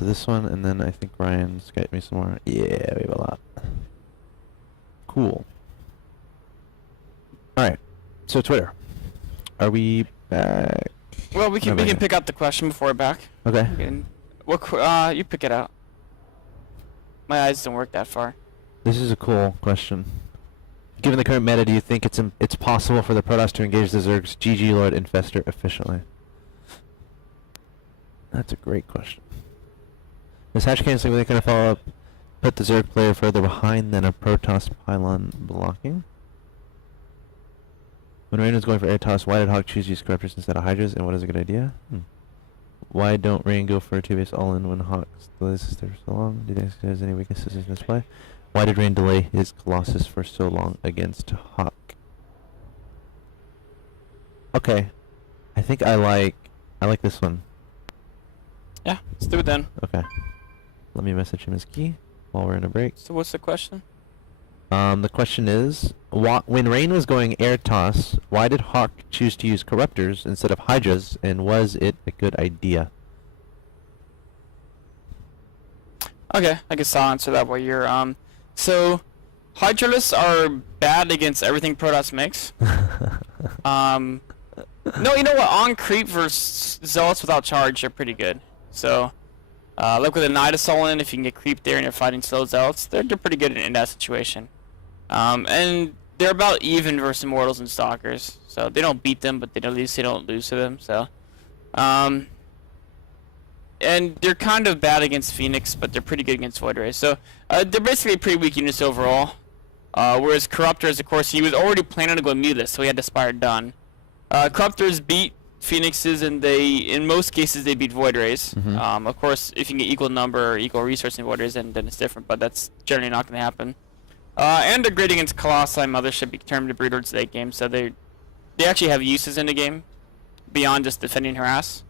to this one, and then I think Ryan's got me some more. Yeah, we have a lot. Cool. Alright, so Twitter. Are we back? Well, we can pick out the question before we're back. Okay. You pick it out. My eyes don't work that far. This is a cool question. Given the current meta, do you think it's possible for the Protoss to engage the Zerg's GG Lord Infestor efficiently? That's a great question. Is hatch canceling really going to follow up, put the Zerg player further behind than a Protoss pylon blocking? When Rain was going for air toss, why did Hawk choose to use Corruptors instead of Hydras, and what is a good idea? Why don't Rain go for a 2-base all-in when Hawk delays his there so long? Do you think there's any weaknesses in this play? Why did Rain delay his Colossus for so long against Hawk? Okay. I think I like this one. Yeah, let's do it then. Okay. Let me message him as key while we're in a break. So what's the question? The question is, when Rain was going air toss, why did Hawk choose to use Corruptors instead of Hydras, and was it a good idea? Okay, I guess I'll answer that while you're so Hydralists are bad against everything Protoss makes. No, you know what? On creep versus Zealots without charge are pretty good. So look with a Night Assault, if you can get creep there and you're fighting slow Zealots, they're pretty good in that situation. And they're about even versus Immortals and Stalkers. So they don't beat them, but at least they don't lose to them. So, and they're kind of bad against Phoenix, but they're pretty good against Void Rays. So they're basically pretty weak units overall. Whereas Corruptors, of course, he was already planning to go muteless, so he had the Spire done. Corruptors beat Phoenixes, and in most cases, they beat Void Rays. Of course, if you can get equal number or equal resource in Void Rays, then it's different, but that's generally not going to happen. And they're great against Colossi, Mothership, determined to breed towards late game, so they actually have uses in the game beyond just defending harass.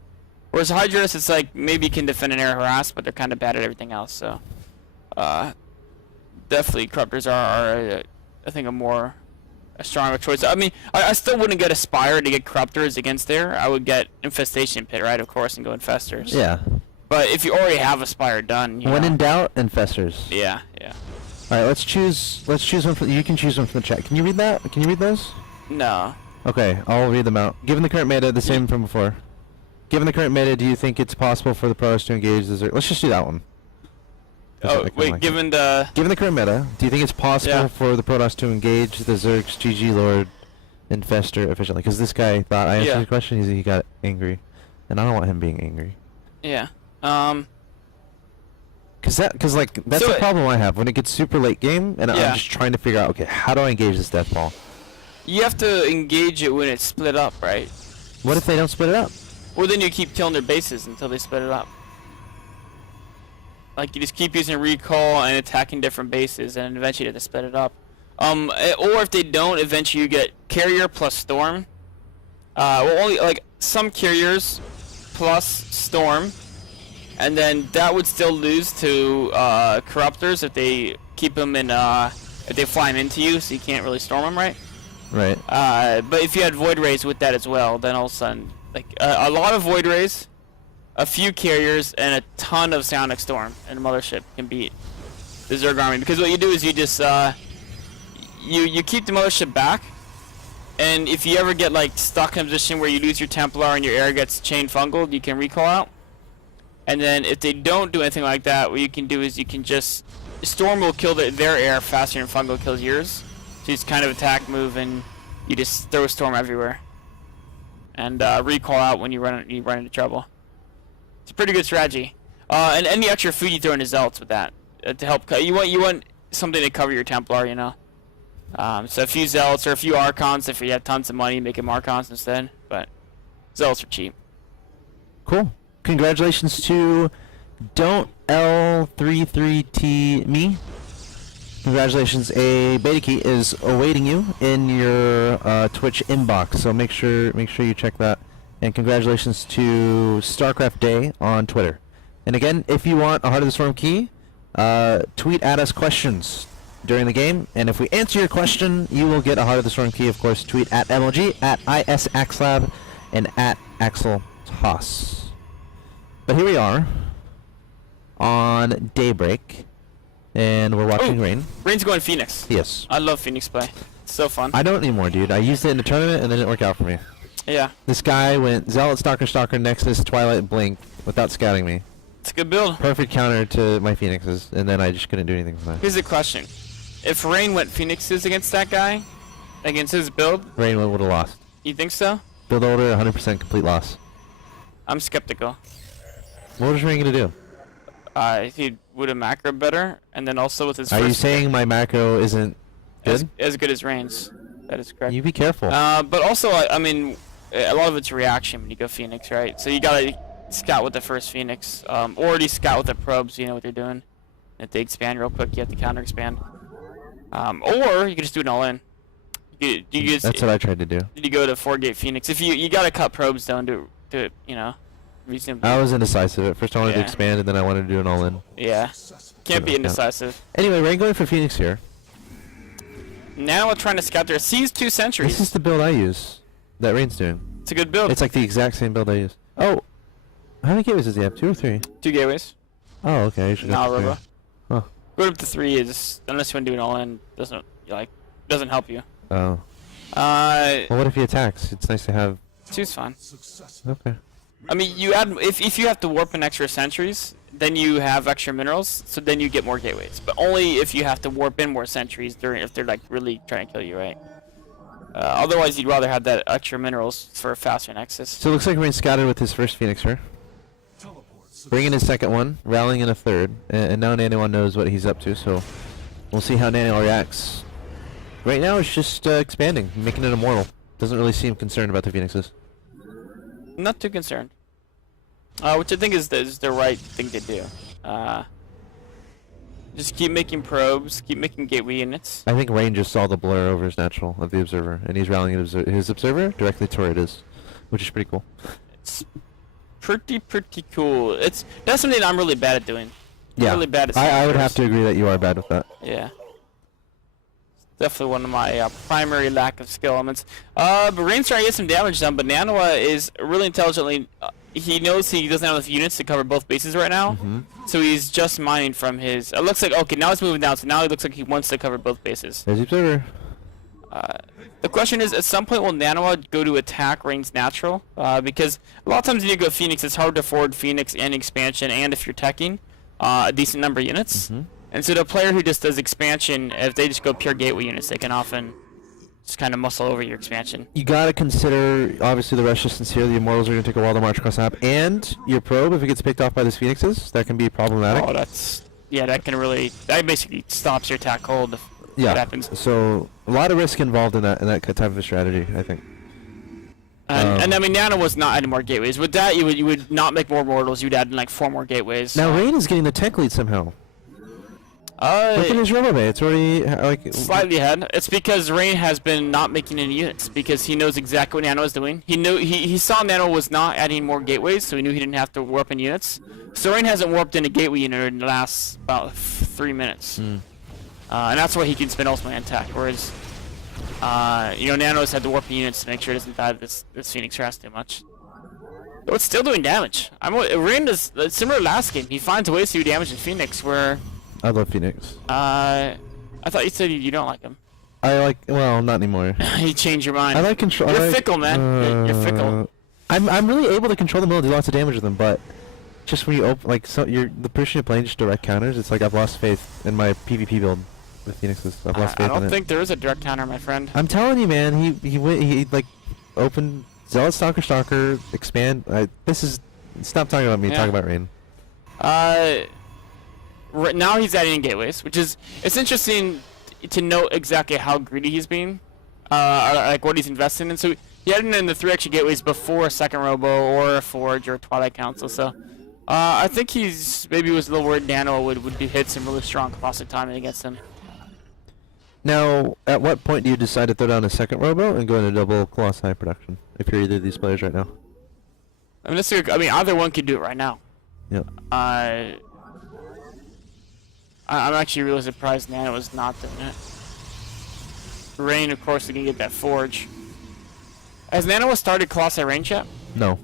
Whereas Hydras, it's like maybe you can defend an air harass, but they're kind of bad at everything else. So definitely Corruptors are I think a stronger choice. I mean, I still wouldn't get Aspire to get Corruptors against there. I would get Infestation Pit, right, of course, and go Infestors. Yeah. But if you already have Aspire done, when in doubt, Infestors. Yeah, yeah. All right, let's choose one from. You can choose one from the chat. Can you read that? Can you read those? No. Okay, I'll read them out. Given the current meta, the same from before. Given the current meta, do you think it's possible for the pros to engage the Zerg? Let's just do that one. Oh, wait, given the current meta, do you think it's possible for the Protoss to engage the Zerg's GG Lord Infestor efficiently? Because this guy thought I answered the question, he got angry. And I don't want him being angry. Yeah. Because that's the problem I have when it gets super late game, and I'm just trying to figure out, okay, how do I engage this death ball? You have to engage it when it's split up, right? What if they don't split it up? Well, then you keep killing their bases until they split it up. Like, you just keep using recall and attacking different bases, and eventually you have to split it up. Or if they don't, eventually you get Carrier plus Storm. Well, only, like, some Carriers plus Storm, and then that would still lose to Corruptors if they keep them in, if they fly them into you, so you can't really storm them, right? Right. But if you had Void Rays with that as well, then all of a sudden, like, a lot of Void Rays, a few Carriers, and a ton of Psionic Storm and Mothership can beat the Zerg army. Because what you do is you just, you keep the Mothership back, and if you ever get, like, stuck in a position where you lose your Templar and your air gets chain fungal, you can recall out. And then if they don't do anything like that, what you can do is you can just... Storm will kill their air faster than fungal kills yours. So it's kind of attack move, and you just throw Storm everywhere. And recall out when you run into trouble. It's a pretty good strategy. And any extra food you throw into Zealots with that to help. You want something to cover your Templar, you know. So a few Zealots or a few Archons. If you have tons of money, make them Archons instead. But Zealots are cheap. Cool. Congratulations to Don't L33T Me. Congratulations, a beta key is awaiting you in your Twitch inbox, so make sure you check that. And congratulations to Starcraft Day on Twitter. And again, if you want a Heart of the Storm key, tweet at us questions during the game, and if we answer your question, you will get a Heart of the Storm key. Of course, tweet at MLG, at ISAxlab, and at Axel Toss. But here we are. on Daybreak, and we're watching Ooh. Rain. Rain's going Phoenix. Yes. I love Phoenix play. It's so fun. I don't anymore, dude. I used it in a tournament, and it didn't work out for me. Yeah. This guy went Zealot, Stalker, Nexus, Twilight, Blink without scouting me. It's a good build. Perfect counter to my Phoenixes, and then I just couldn't do anything with that. Here's the question. If Rain went Phoenixes against that guy, against his build, Rain would have lost. you think so? Build order, 100% complete loss. I'm skeptical. What was Rain going to do? He would have macro better, and then also with his Are first you saying my macro isn't good? as good as Rain's. That is correct. You be careful. But also, I mean, a lot of it's reaction when you go Phoenix, right? So you gotta scout with the first Phoenix, or already scout with the probes. You know what they're doing. If they expand real quick, you have to counter expand. Or you can just do an all in. You just, That's what I tried to do. you go to 4-gate Phoenix. If you gotta cut probes down to you know, reasonably. I was indecisive. At first I wanted to Yeah. expand, and then I wanted to do an all-in. Yeah, can't be Yeah. indecisive. Anyway, Rain going for Phoenix here. Now we're trying to scout their Seas 2 Centuries. This is the build I use. That Rain's doing. It's a good build. It's like the exact same build I use. Oh, how many gateways does he have? 2 or 3? 2 gateways. Oh, okay. I usually Nah, got Robo. 3. Huh. Going up to 3 is, unless you want to do an all in, doesn't help you. Oh. Uh, Well, what if he attacks? It's nice to have. 2's fine. Okay. I mean, you add if you have to warp in extra sentries, then you have extra minerals, so then you get more gateways. But only if you have to warp in more sentries if they're like really trying to kill you, right? Otherwise, you'd rather have that extra minerals for a faster nexus. So it looks like Rain scouted with his first Phoenix here. Bringing his second one, rallying in a third, and now Naniwa knows what he's up to, so we'll see how Naniwa reacts. Right now it's just expanding, making it immortal. Doesn't really seem concerned about the Phoenixes. Not too concerned. Which I think is the right thing to do. Just keep making probes, keep making gateway units. I think Rain just saw the blur over his natural of the Observer, and he's rallying his Observer directly toward his, which is pretty cool. It's pretty cool. That's something I'm really bad at doing. I'm Yeah, really bad at I would sensors. have to agree that you are bad with that. Yeah. Definitely one of my primary lack of skill elements. But Rain's trying to get some damage done, but Naniwa is really intelligently. He knows he doesn't have enough units to cover both bases right now, so he's just mining from his. It looks like okay, now it's moving down, so now it looks like he wants to cover both bases. There's the Observer. The question is, at some point will Naniwa go to attack Rain's natural? Because a lot of times when you go Phoenix, it's hard to forward Phoenix and expansion, and if you're teching a decent number of units. And so the player who just does expansion, if they just go pure gateway units, they can often just kind of muscle over your expansion. You gotta consider, obviously, the rush distance here. The Immortals are gonna take a while to march across the map, and your probe, if it gets picked off by these Phoenixes, that can be problematic. Oh, that basically stops your attack cold if that happens. So a lot of risk involved in that type of a strategy, I think. And I mean, Nana was not adding more gateways. With that, you would not make more mortals. You'd add in like 4 more gateways. Now Rain is getting the tech lead somehow. Look at his Robo Bay. It's already like slightly ahead. It's because Rain has been not making any units because he knows exactly what Nano is doing. He saw Nano was not adding more gateways, so he knew he didn't have to warp in units. So Rain hasn't warped in a gateway unit in the last about 3 minutes, and that's why he can spend ultimately on attack. Whereas, Nano's had to warp in units to make sure it doesn't die this Phoenix harass too much. But it's still doing damage. Rain is similar to last game. He finds ways to do damage in Phoenix where. I love Phoenix. I thought you said you don't like him. Well, not anymore. You changed your mind. I like control. You're fickle, man. You're fickle. I'm really able to control them and do lots of damage with them, but just when you open, the person you're playing just direct counters. It's like I've lost faith in my PvP build with Phoenixes. I've lost faith in it. I don't think there is a direct counter, my friend. I'm telling you, man. He opened Zealot, Stalker, expand. Stop talking about me. Yeah. Talk about Rain. Now he's adding in gateways, which it's interesting to note exactly how greedy he's being, or like what he's investing in. So he added in the 3 extra gateways before a second Robo or a Forge or a Twilight Council. So I think maybe was a little worried Nano would hit some really strong composite timing against him. Now, at what point do you decide to throw down a second Robo and go into double Colossi production? If you're either of these players right now. Either one could do it right now. Yep. I'm actually really surprised Nano was not doing it. Rain, of course, can get that Forge. Has Nano started Colossi Rain yet? No.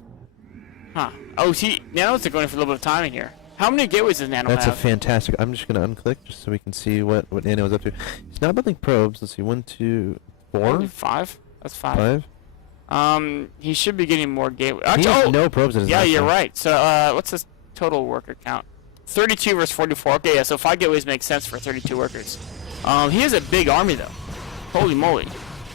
Huh. Oh, Nano's going for a little bit of timing here. How many gateways does Nano That's a have? fantastic. I'm just gonna unclick just so we can see what Nano is up to. He's now building probes. Let's see, 1, 2, 4, Only 5? That's 5. 5. He should be getting more gateway. He has no probes in his yeah, last you're one. right. So, what's his total worker count? 32 versus 44. Okay, yeah, so 5 gateways makes sense for 32 workers. He has a big army, though. Holy moly.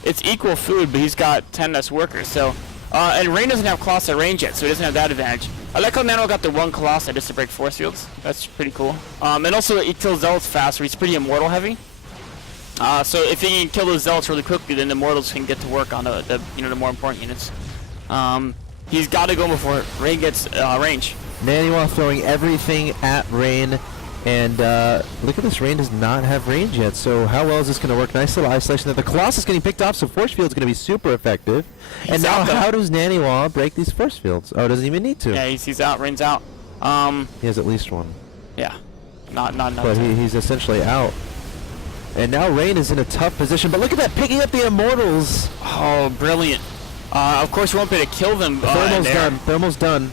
It's equal food, but he's got 10 less workers, so... and Rain doesn't have Colossi range yet, so he doesn't have that advantage. I like how Nano got the 1 Colossi just to break force fields. That's pretty cool. And also, he kills Zealots fast, so he's pretty immortal heavy. So if he can kill those Zealots really quickly, then the Immortals can get to work on the more important units. He's got to go before Rain gets range. Naniwa throwing everything at Rain, and look at this. Rain does not have range yet, so how well is this going to work? Nice little isolation there. The Colossus is getting picked off, so force field's going to be super effective. And now how does Naniwa break these force fields? Oh, doesn't even need to. Yeah, he's out. Rain's out. He has at least one. Yeah. Not But he's essentially out. And now Rain is in a tough position, but look at that, picking up the Immortals. Oh, brilliant. Of course, you won't be able to kill them. Thermal's done. Thermal's done.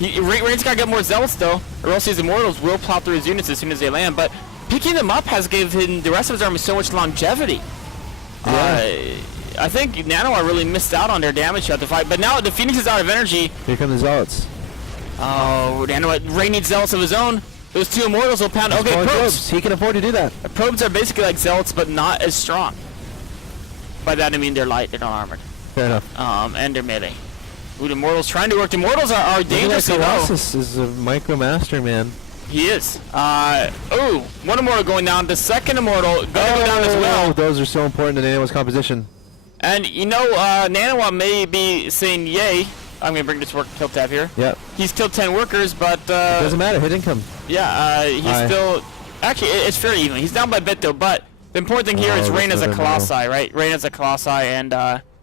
Rain's got to get more Zealots, though, or else these Immortals will plop through his units as soon as they land. But picking them up has given the rest of his army so much longevity. Yeah. I think Naniwa really missed out on their damage throughout the fight. But now the Phoenix is out of energy. Here come the Zealots. Oh, Naniwa, Rain needs Zealots of his own. Those 2 Immortals will pound. Okay, probes. He can afford to do that. Probes are basically like Zealots, but not as strong. By that I mean they're light, they're not armored. Fair enough. And they're melee. Ooh, the Immortals trying to work. The Immortals are dangerous, you know. Colossus is a micro master, man. He is. Ooh, 1 Immortal going down. The 2nd Immortal going to go down as well. Those are so important in Naniwa's composition. And, you know, Naniwa may be saying, yay. I'm going to bring this work kill tab here. Yep. He's killed 10 workers, but... it doesn't matter. Hit income. Yeah, he's still... Actually, it's fairly even. He's down by a bit, though, but the important thing here is Rain as a Colossi, right? Rain as a Colossi, and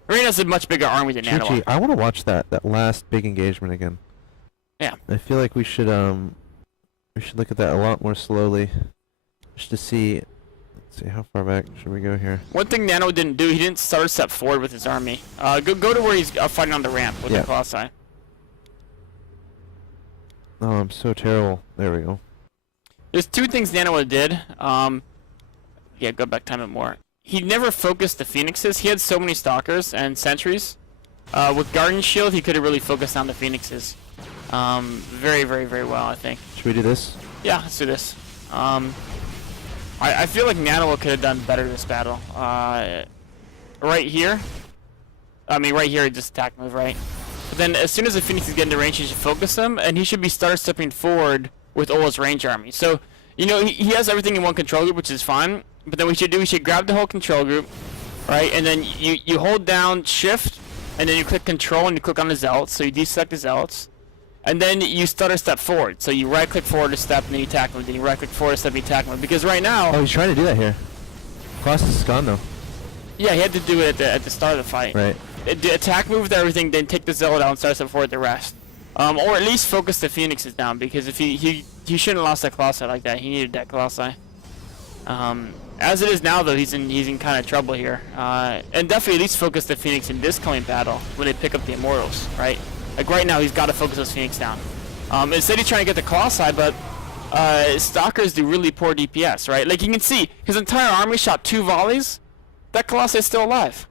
Rain has a much bigger army than Naniwa. I want to watch that last big engagement again. Yeah. I feel like we should look at that a lot more slowly, just to see. Let's see, how far back should we go here? One thing Nano didn't do, he didn't start a step forward with his army. Go to where he's fighting on the ramp with the Colossi. Oh, I'm so terrible. There we go. There's 2 things Naniwa did. Yeah, go back time it more. He never focused the Phoenixes. He had so many Stalkers and Sentries. With Guardian Shield, he could have really focused on the Phoenixes. Very, very, very well, I think. Should we do this? Yeah, let's do this. I feel like Naniwa could have done better this battle. Right here. I mean, right here, he just attack move, right? But then as soon as the Phoenix is getting to range, he should focus them, and he should be stepping forward with all his range army. So, you know, he has everything in one control group, which is fine. But then we should grab the whole control group, right? And then you hold down Shift, and then you click Control, and you click on the Zealots. So you deselect the Zealots. And then you stutter step forward. So you right click forward to step, and then you attack move. Then you right click forward to step, and you attack move. Because right now... Oh, he's trying to do that here. Colossus is gone, though. Yeah, he had to do it at the start of the fight. Right. The attack move with everything, then take the Zealot out and start step forward the rest. Or at least focus the Phoenixes down, because if he shouldn't have lost that Colossi like that. He needed that Colossi. As it is now, though, he's in kind of trouble here. And definitely at least focus the Phoenix in this coming battle when they pick up the Immortals, right? Like right now, he's got to focus those Phoenix down. Instead, he's trying to get the Colossi, but Stalkers do really poor DPS, right? Like you can see, his entire army shot 2 volleys. That Colossi is still alive.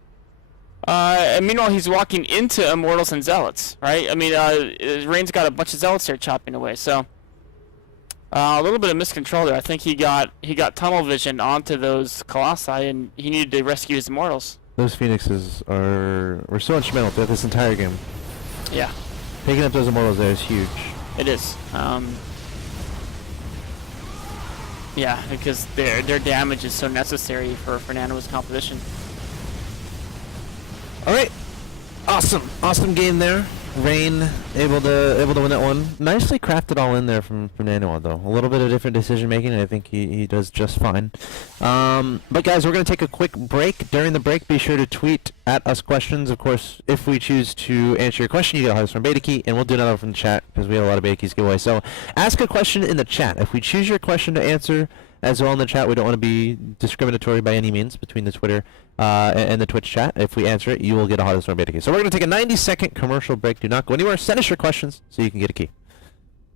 And meanwhile, he's walking into Immortals and Zealots, right? I mean, Rain's got a bunch of Zealots there chopping away, so... a little bit of miscontrol there. I think he got tunnel vision onto those Colossi, and he needed to rescue his Immortals. Those Phoenixes were so instrumental throughout this entire game. Yeah. Picking up those Immortals there is huge. It is. Yeah, because their damage is so necessary for Naniwa's composition. All right. Awesome game there. Rain able to win that one. Nicely crafted all in there from Naniwa, though. A little bit of different decision making, and I think he does just fine. But guys, we're gonna take a quick break. During the break, be sure to tweet at us questions. Of course, if we choose to answer your question, you get a house from Beta Key, and we'll do another from the chat because we have a lot of Beta Keys giveaway. So ask a question in the chat. If we choose your question to answer as well in the chat, we don't want to be discriminatory by any means between the Twitter and the Twitch chat. If we answer it, you will get a hottest from Beta Key. So we're going to take a 90-second commercial break. Do not go anywhere. Send us your questions so you can get a key.